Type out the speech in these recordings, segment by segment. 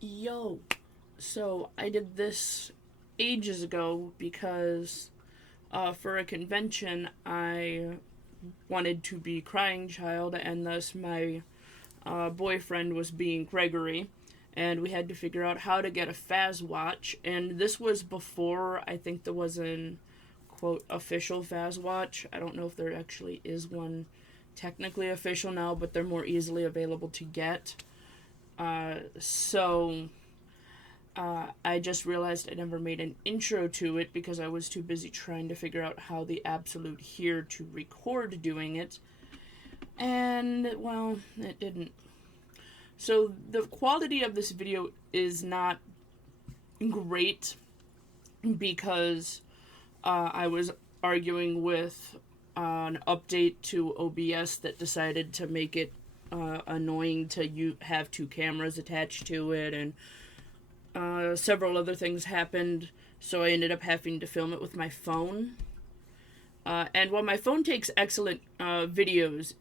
Yo, so I did this ages ago because for a convention I wanted to be crying child, and thus my boyfriend was being Gregory, and we had to figure out how to get a Fazwatch. And this was before I think there was an quote official Fazwatch. I don't know if there actually is one technically official now, but they're more easily available to get. I just realized I never made an intro to it because I was too busy trying to figure out how the absolute here to record doing it. And, well, it didn't. So the quality of this video is not great because I was arguing with an update to OBS that decided to make it annoying to have two cameras attached to it, and several other things happened, so I ended up having to film it with my phone. And while my phone takes excellent videos,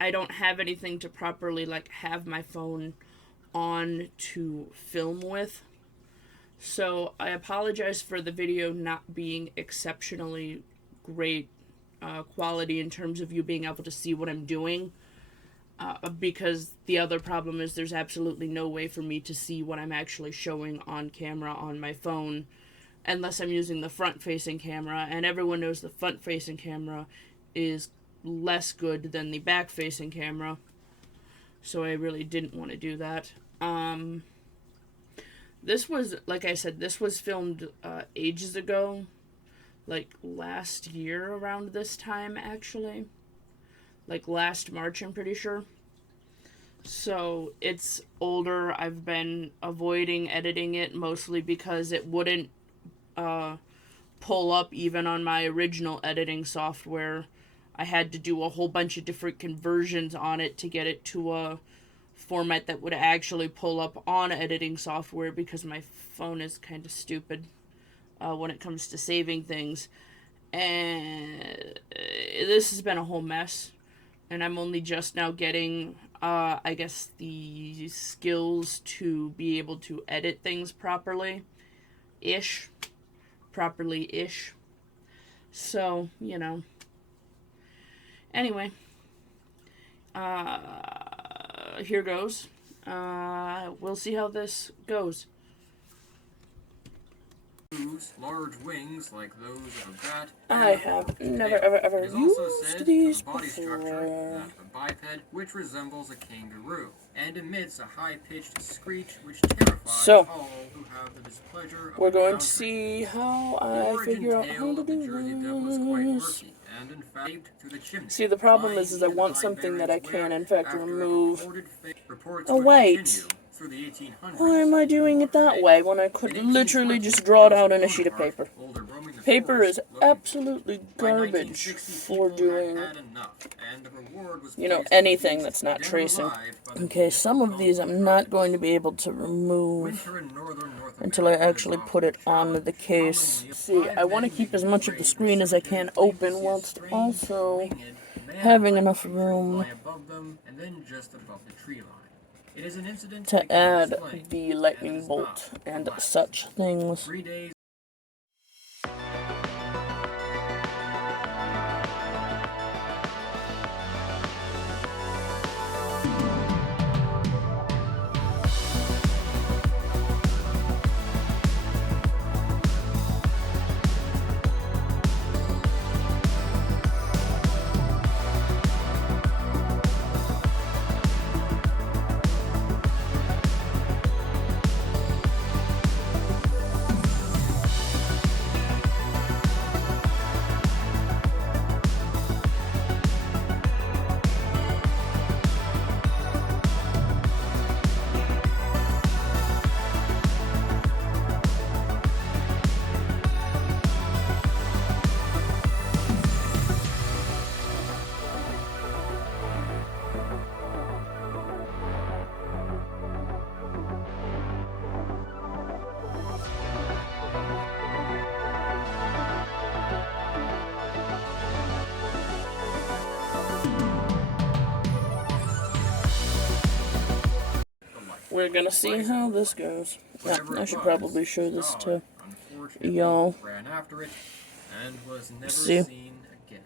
I don't have anything to properly have my phone on to film with. So I apologize for the video not being exceptionally great quality in terms of you being able to see what I'm doing. Because the other problem is there's absolutely no way for me to see what I'm actually showing on camera on my phone unless I'm using the front-facing camera, and everyone knows the front-facing camera is less good than the back-facing camera, so I really didn't want to do that. This was, like I said, this was filmed ages ago, like last year around this time, actually. Like last March, I'm pretty sure. So it's older. I've been avoiding editing it mostly because it wouldn't pull up even on my original editing software. I had to do a whole bunch of different conversions on it to get it to a format that would actually pull up on editing software because my phone is kind of stupid when it comes to saving things. And this has been a whole mess. And I'm only just now getting, I guess, the skills to be able to edit things properly-ish. Properly-ish. So, you know. Anyway. Here goes. We'll see how this goes. Large wings like those of a bat. I have never ever used these before. That of a biped, which resembles a kangaroo, and emits a high-pitched screech which terrifies all who have the displeasure of we're going to see how I figure out how to do this. See, the problem is I want something that I can, in fact, remove. Oh, wait. Why am I doing it that way when I could literally just draw it out on a sheet of paper? Paper is absolutely garbage for doing, you know, anything that's not tracing. Okay, some of these I'm not going to be able to remove until I actually put it on the case. See, I want to keep as much of the screen as I can open whilst also having enough room to add the lightning bolt and such things. we're gonna see how this goes. Whatever I it should was, probably show this dog, to unfortunately, y'all. ran after it and was never See? seen again.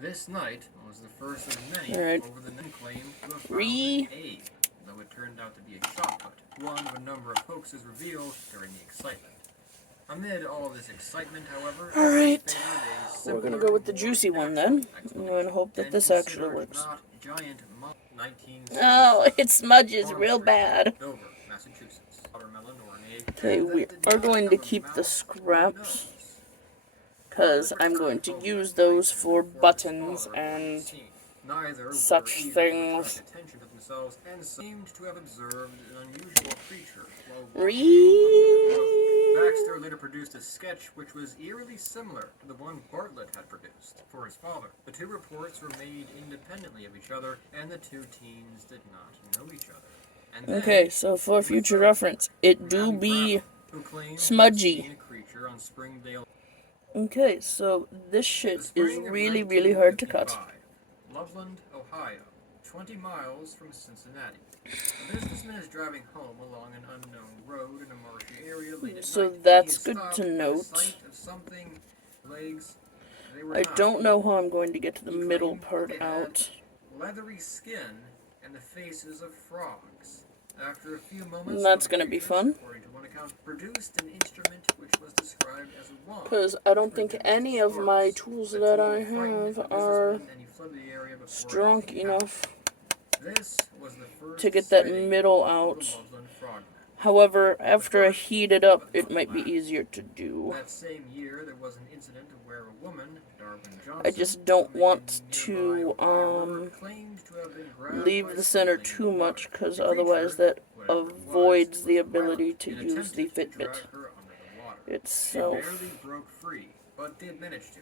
This night was the first of many Alright. over the men claimed to have found an egg, though it turned out to be a shot put, one of a number of hoaxes revealed during the excitement. Amid all this excitement, however, Alright, we're gonna go with the juicy one then, and hope that this actually works. Oh, it smudges real bad. Dover, Massachusetts. Watermelon or an egg. Okay, we are going to keep the scraps, because I'm going to use those for buttons and such things. And seemed to have observed an unusual creature. Baxter later produced a sketch which was eerily similar to the one Bartlett had produced for his father. The two reports were made independently of each other, and the two teens did not know each other. And okay, so for future reference, it do be smudgy. Okay, so this shit is really, really hard to cut. Loveland, Ohio, 20 miles from Cincinnati. A businessman is driving home along an unknown road in a marshy area late at So night. that's good to note. I don't know how I'm going to get to the middle part out. Leathery skin and the faces of frogs. After a few moments, That's going to be fun. according to one account, produced an instrument which was described as a wand. Because I don't think any of my tools that I have are strong enough to get that middle out. However, after I heat it up, it might be easier to do. That same year, there was an incident where a woman, Darwin Johnson, I just don't want to leave the center too much, because otherwise that avoids the ability to use the Fitbit itself. She barely broke free, but did manage to.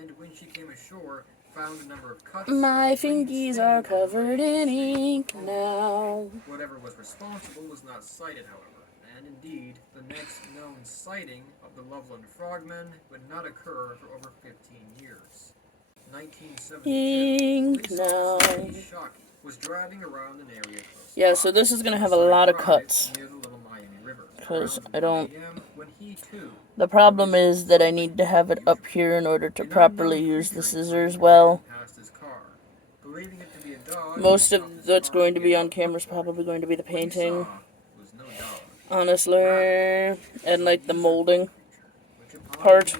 And when she came ashore, found a number of cuts. My fingies are covered in ink now. Whatever was responsible was not cited, however. And indeed, the next known sighting of the Loveland Frogmen would not occur for over 15 years. 1972, Ink now. Shockey was driving around an area close. Yeah, so this is going to have a lot of cuts. Near the Little Miami River. Because I don't... When he too The problem is that I need to have it up here in order to properly use the scissors well. Most of what's going to be on camera is probably going to be the painting. Honestly. And like the molding part.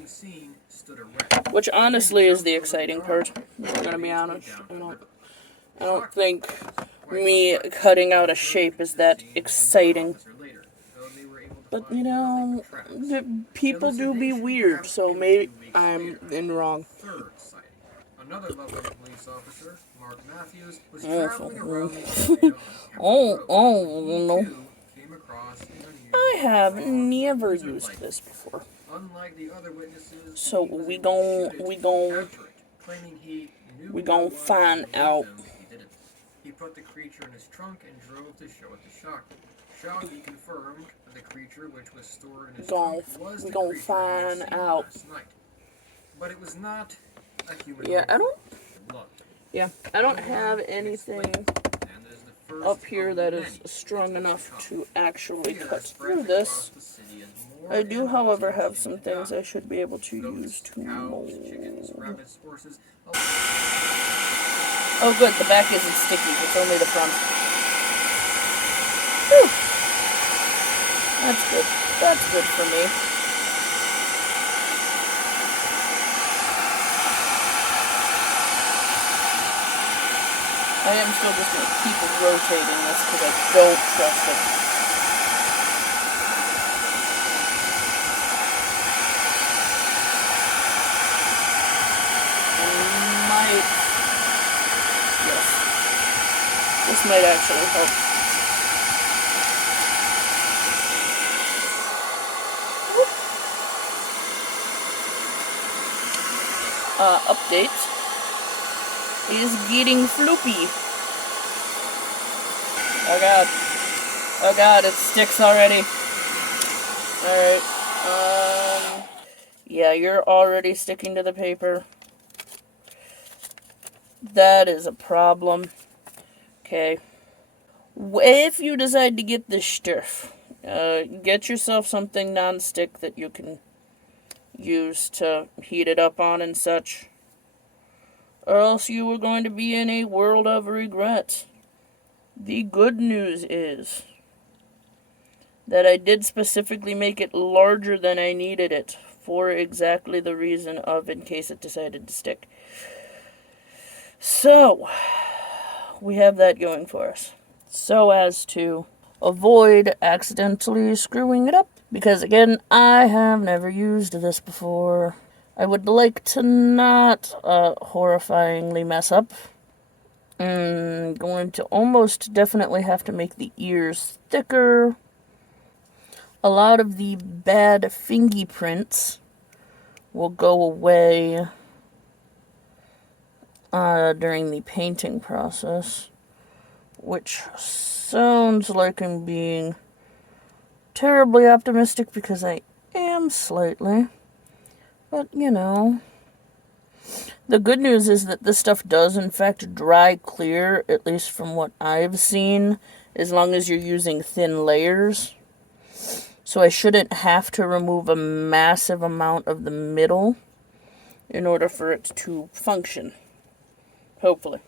Which honestly is the exciting part. I'm gonna be honest. I don't think me cutting out a shape is that exciting. But, you know, people do be weird, so maybe I'm in wrong. Another Loveland police officer, Mark Matthews, was traveling around no. I have never used this before. Unlike the other witnesses, so we gon' find out. He put the creature in his trunk and drove to show it to Shockey. Shockey confirmed that the creature which was stored in his trunk was the creature find he had seen out. last night. But it was not a human. Yeah, I don't have anything up here that is strong enough to actually cut through this. I do, however, have some things I should be able to use to mold. Oh good, the back isn't sticky, it's only the front. Whew. That's good. That's good for me. I am still just going to keep rotating this because I don't trust it. This might actually help. Update is getting floopy. Oh god. Oh god, it sticks already. Alright. Yeah, you're already sticking to the paper. That is a problem. Okay. If you decide to get this stuff, get yourself something non-stick that you can use to heat it up on and such, or else you are going to be in a world of regret. The good news is that I did specifically make it larger than I needed it for exactly the reason of in case it decided to stick. So, we have that going for us. So as to avoid accidentally screwing it up. Because again, I have never used this before. I would like to not horrifyingly mess up. I'm going to almost definitely have to make the ears thicker. A lot of the bad fingy prints will go away during the painting process, which sounds like I'm being terribly optimistic because I am slightly. But, you know, the good news is that this stuff does in fact dry clear, at least from what I've seen, as long as you're using thin layers. So I shouldn't have to remove a massive amount of the middle in order for it to function. Hopefully.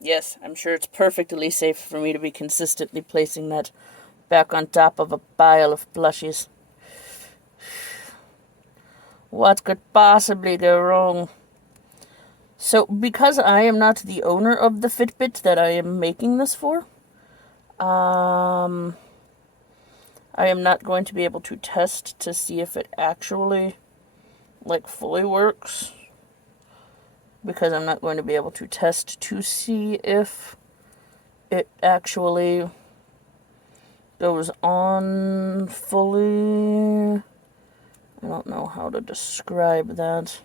Yes, I'm sure it's perfectly safe for me to be consistently placing that back on top of a pile of plushies. What could possibly go wrong? So, because I am not the owner of the Fitbit that I am making this for, I am not going to be able to test to see if it actually, fully works. Because I'm not going to be able to test to see if it actually goes on fully. I don't know how to describe that.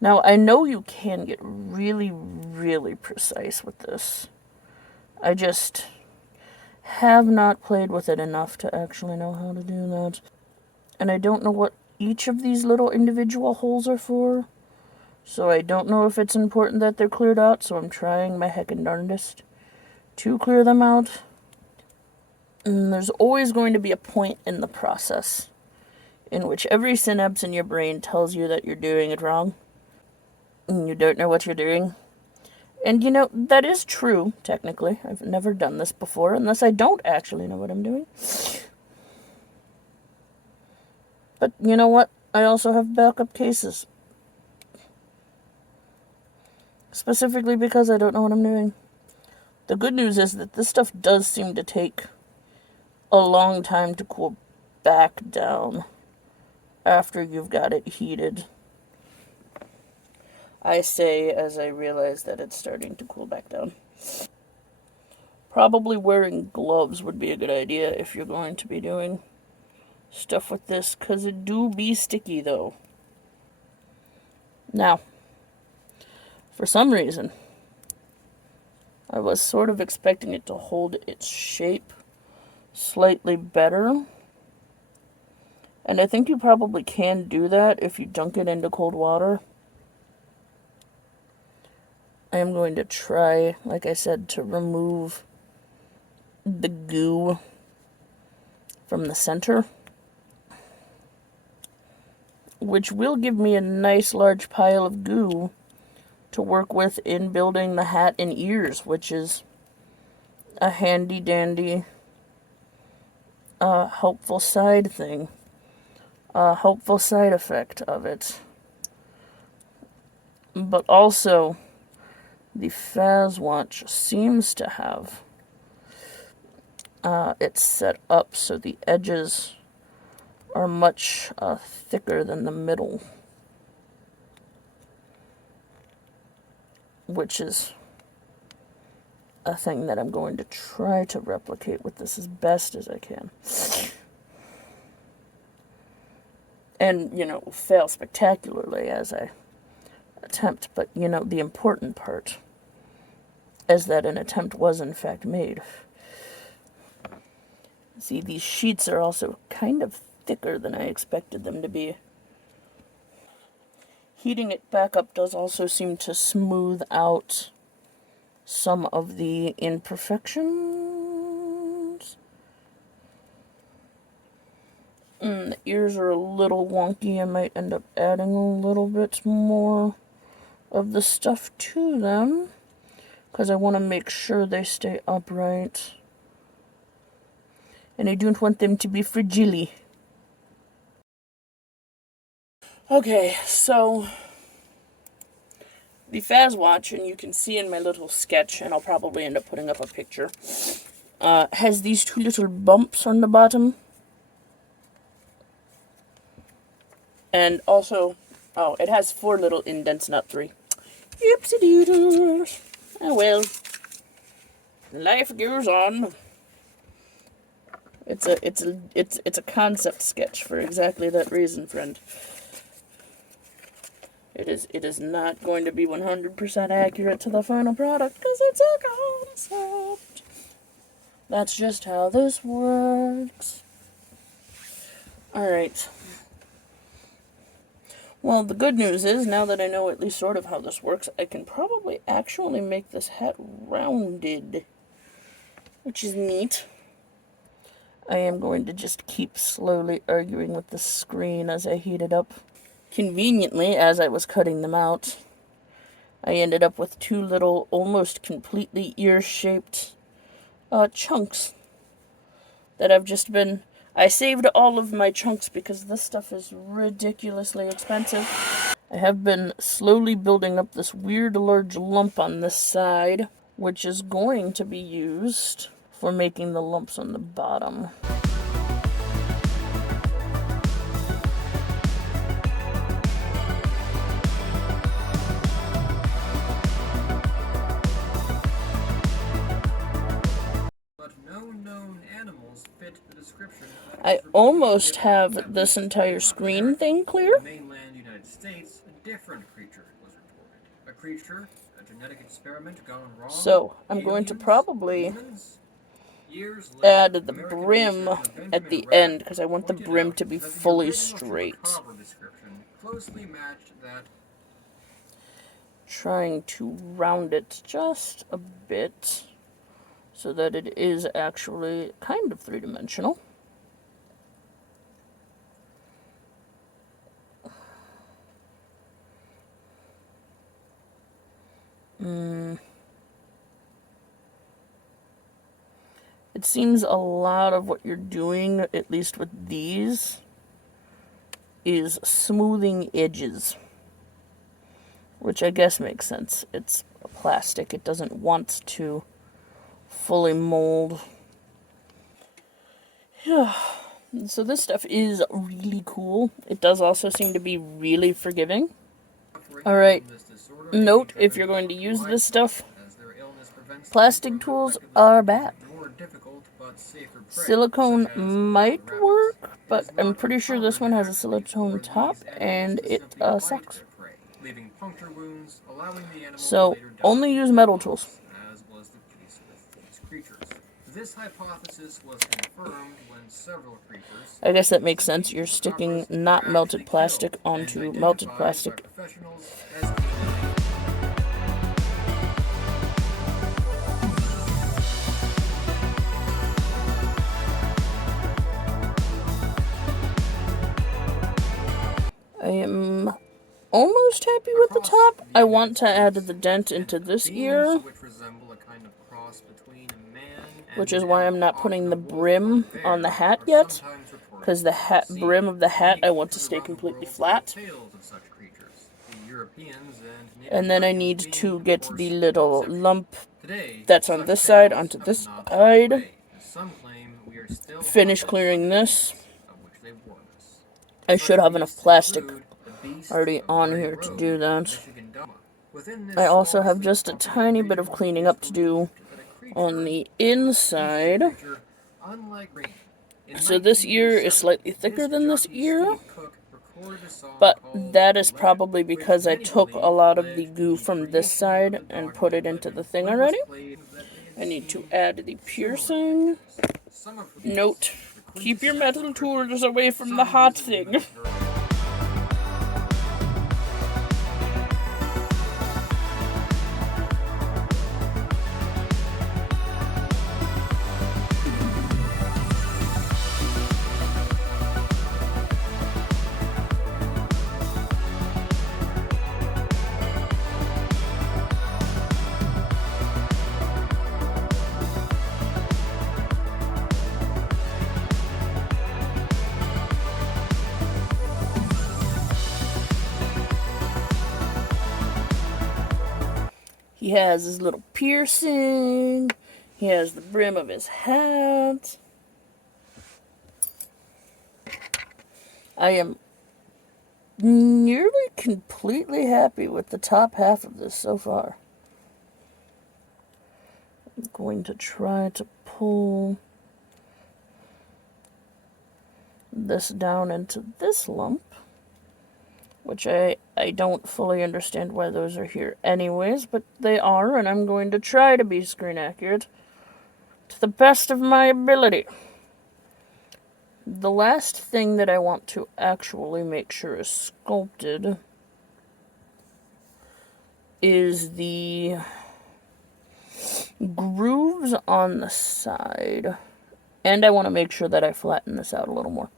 Now, I know you can get really, really precise with this. I just have not played with it enough to actually know how to do that. And I don't know what each of these little individual holes are for. So I don't know if it's important that they're cleared out, so I'm trying my heckin' darndest to clear them out. And there's always going to be a point in the process in which every synapse in your brain tells you that you're doing it wrong. And you don't know what you're doing. And you know, that is true, technically. I've never done this before, unless I don't actually know what I'm doing. But you know what? I also have backup cases. Specifically because I don't know what I'm doing. The good news is that this stuff does seem to take a long time to cool back down after you've got it heated. I say as I realize that it's starting to cool back down. Probably wearing gloves would be a good idea if you're going to be doing stuff with this, because it do be sticky though. Now, for some reason, I was sort of expecting it to hold its shape slightly better. And I think you probably can do that if you dunk it into cold water. I am going to try, like I said, to remove the goo from the center, which will give me a nice large pile of goo to work with in building the hat and ears, which is a handy dandy helpful side thing, a helpful side effect of it. But also, the Fazwatch seems to have it set up so the edges are much thicker than the middle, which is a thing that I'm going to try to replicate with this as best as I can. And, you know, fail spectacularly as I attempt, but, you know, the important part is that an attempt was in fact made. See, these sheets are also kind of thicker than I expected them to be. Heating it back up does also seem to smooth out some of the imperfections. The ears are a little wonky. I might end up adding a little bit more of the stuff to them, because I want to make sure they stay upright. And I don't want them to be fragile. Okay, so the Fazwatch, and you can see in my little sketch, and I'll probably end up putting up a picture, has these two little bumps on the bottom. And also, oh, it has 4 little indents, not 3. Oopsie doodles. Oh well. Life goes on. It's a concept sketch for exactly that reason, friend. It is not going to be 100% accurate to the final product because it's a concept. That's just how this works. Alright. Well, the good news is, now that I know at least sort of how this works, I can probably actually make this hat rounded, which is neat. I am going to just keep slowly arguing with the screen as I heat it up. Conveniently, as I was cutting them out, I ended up with 2 little, almost completely ear-shaped chunks that I've just been... I saved all of my chunks because this stuff is ridiculously expensive. I have been slowly building up this weird large lump on this side, which is going to be used for making the lumps on the bottom. I almost have this entire screen thing clear. In the mainland United States, a different creature was reported. A creature, a genetic experiment gone wrong. So I'm going to probably add the brim at the end because I want the brim to be fully straight. Closely matched that. Trying to round it just a bit so that it is actually kind of 3-dimensional. It seems a lot of what you're doing, at least with these, is smoothing edges. Which I guess makes sense. It's a plastic. It doesn't want to fully mold. Yeah. So this stuff is really cool. It does also seem to be really forgiving. Alright. Note, if you're going to use this stuff, plastic tools are bad. Silicone might work, but I'm pretty sure this one has a silicone top, and it sucks. So, only use metal tools. This hypothesis was confirmed when several creatures... I guess that makes sense. You're sticking not melted plastic onto melted plastic. I am almost happy with the top. I want to add the dent into this ear, which is why I'm not putting the brim on the hat yet, because the brim of the hat I want to stay completely flat. And then I need to get the little lump that's on this side onto this side. Finish clearing this. I should have enough plastic already on here to do that. I also have just a tiny bit of cleaning up to do on the inside. So this ear is slightly thicker than this ear, but that is probably because I took a lot of the goo from this side and put it into the thing already. I need to add the piercing. Note, keep your metal tools away from the hot thing. He has his little piercing. He has the brim of his hat. I am nearly completely happy with the top half of this so far. I'm going to try to pull this down into this lump, which I don't fully understand why those are here anyways, but they are, and I'm going to try to be screen accurate to the best of my ability. The last thing that I want to actually make sure is sculpted is the grooves on the side. And I want to make sure that I flatten this out a little more.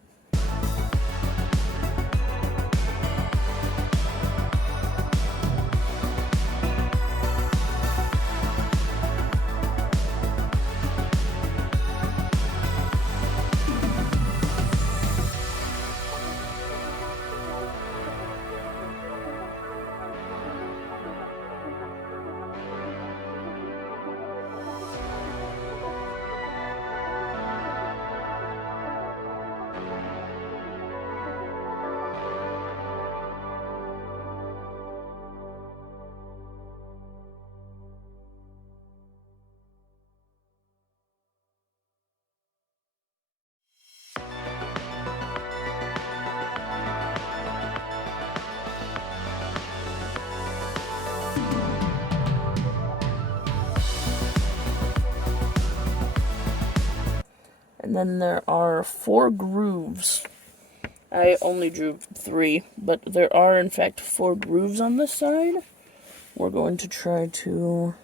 And then there are 4 grooves. I only drew 3, but there are in fact 4 grooves on this side. We're going to try to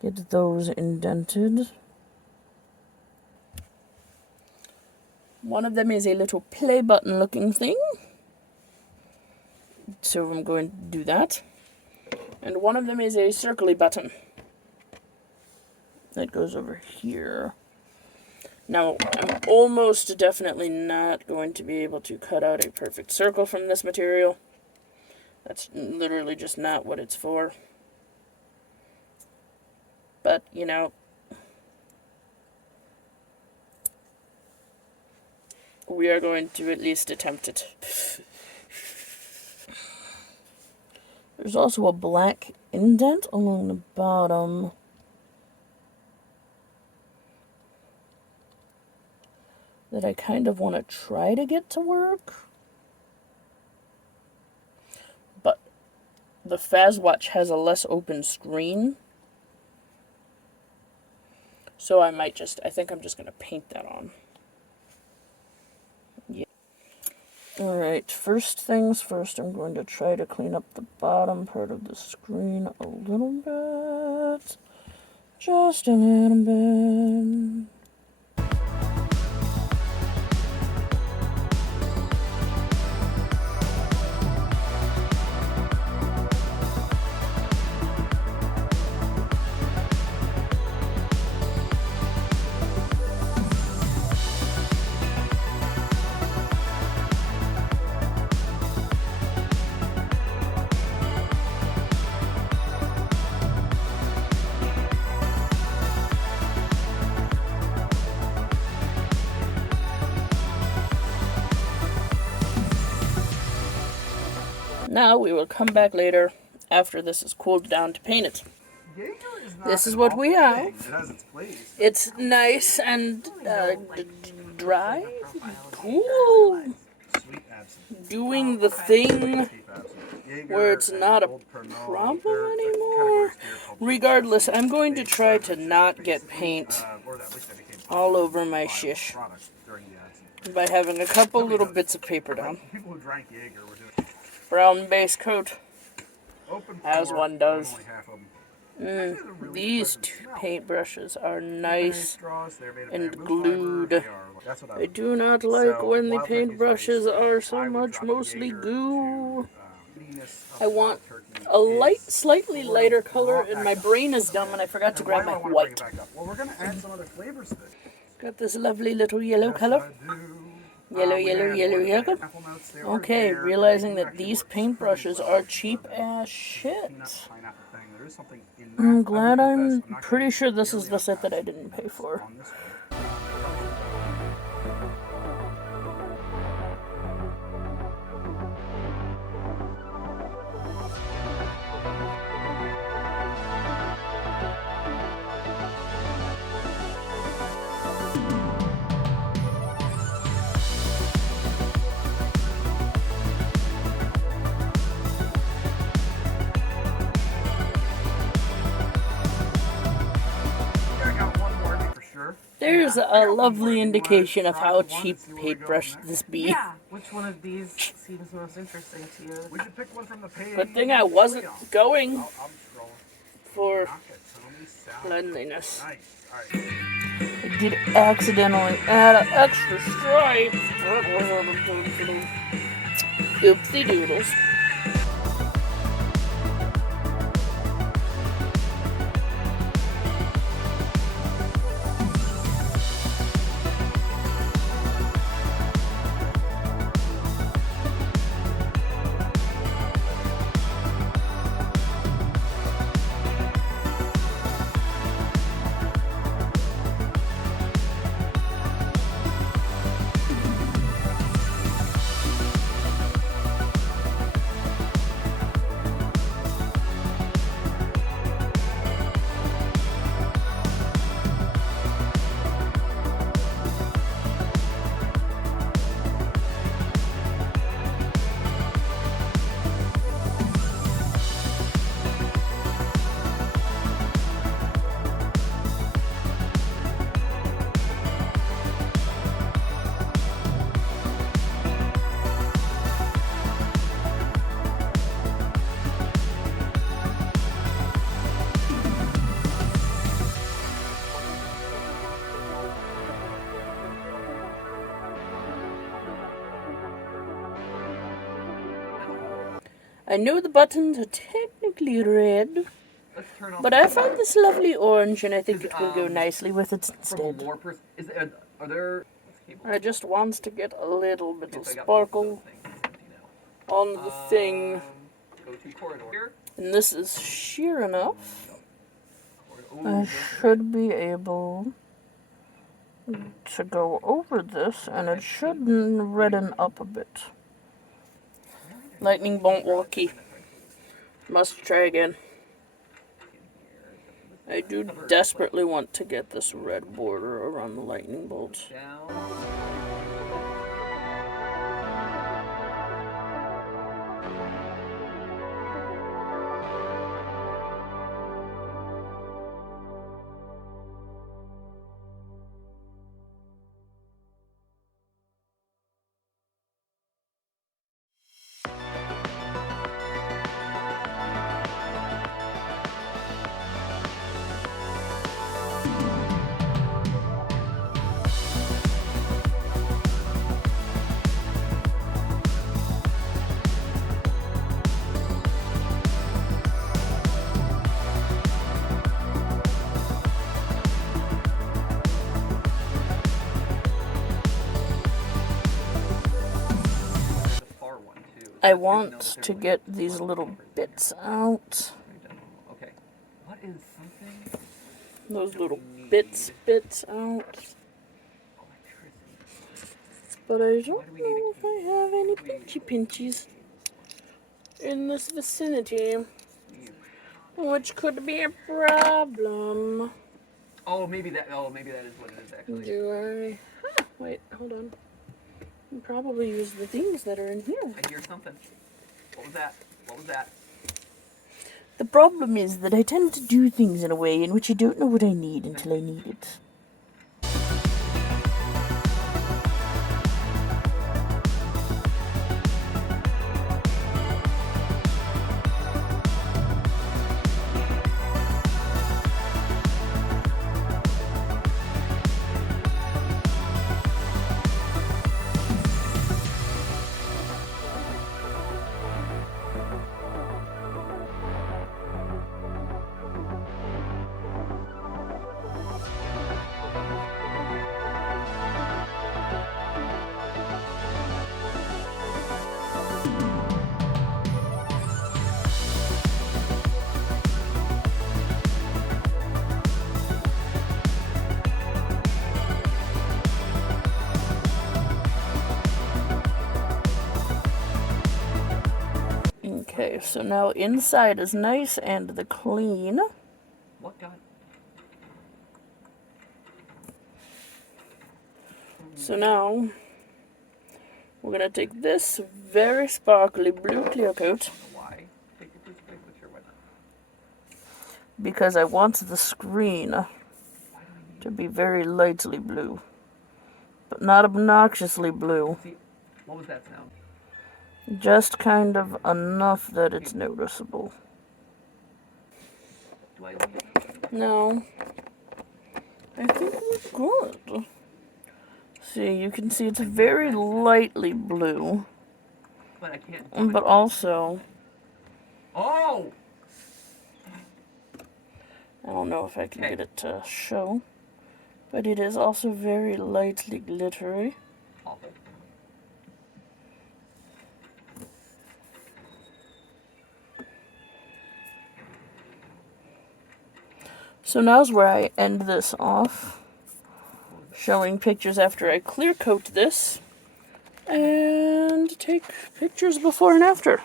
get those indented. One of them is a little play button looking thing, so I'm going to do that. And one of them is a circly button that goes over here. Now, I'm almost definitely not going to be able to cut out a perfect circle from this material. That's literally just not what it's for. But, you know, we are going to at least attempt it. There's also a black indent along the bottom. That I kind of want to try to get to work. But the Fazwatch has a less open screen. So I think I'm just going to paint that on. Yeah. Alright, first things first, I'm going to try to clean up the bottom part of the screen a little bit. Just a little bit. Now we will come back later after this is cooled down to paint it. This is what we have. It's nice and dry, cool. Doing the thing where it's not a problem anymore. Regardless, I'm going to try to not get paint all over my shish by having a couple little bits of paper down. Brown base coat, as one does. These 2 paintbrushes are nice and glued. I do not like when the paintbrushes are so much mostly goo. I want a slightly lighter color, and my brain is dumb and I forgot to grab my white. Got this lovely little yellow color. Yellow, We yellow, had yellow, organic yellow. apple nuts. They are Okay, there, and realizing they do that actually these work pretty paintbrushes well are for cheap the as shit. peanut pineapple thing. There is something in that. I'm I glad will I'm confess, I'm not pretty getting sure this is nearly the as set that I fast didn't pay as for. on this one. I got one more thing for sure. There's Yeah, I a got one more. lovely Do you wanna indication of try how for one cheap and see where we go paintbrush next? this be. Yeah. Which one of these seems most interesting to you? We should pick one from the page. Good thing I wasn't going I'll scroll. for Nakatomi salad. cleanliness. Nice. Alright. I did accidentally add an extra stripe. Oopsie doodles. I know the buttons are technically red, Let's turn off. but I found this lovely orange and I think it will go nicely with it From a instead. lore are there? I just want to get a little bit of So I got both of those sparkle things. It's empty now. on the thing. Go to corridor. Here. And this is sheer enough. Ooh, I should be able to go over this and it should redden up a bit. Lightning bolt walkie. Must try again. I do desperately want to get this red border around the lightning bolt. I want to get these little bits out. Okay. What is something? Those little bits out. But I don't know if I have any pinchies in this vicinity, which could be a problem. Oh, maybe that. Oh, maybe that is what it is actually. Do I? Huh, wait, hold on. I can probably use the things that are in here. I hear something. What was that? What was that? The problem is that I tend to do things in a way in which I don't know what I need until I need it. so now inside is nice and the clean. What got? So now we're gonna take this very sparkly blue clear coat Why? Take your crucifix, but sure, why not? because I want the screen to be very lightly blue, but not obnoxiously blue. See, what was that sound? Just kind of enough that it's noticeable. Do I leave? No, I think we're good. See, you can see it's very lightly blue, But I can't do but it. also, Oh! I don't know if I can Okay. get it to show, but it is also very lightly glittery. Awful. So now's where I end this off, showing pictures after I clear coat this, and take pictures before and after.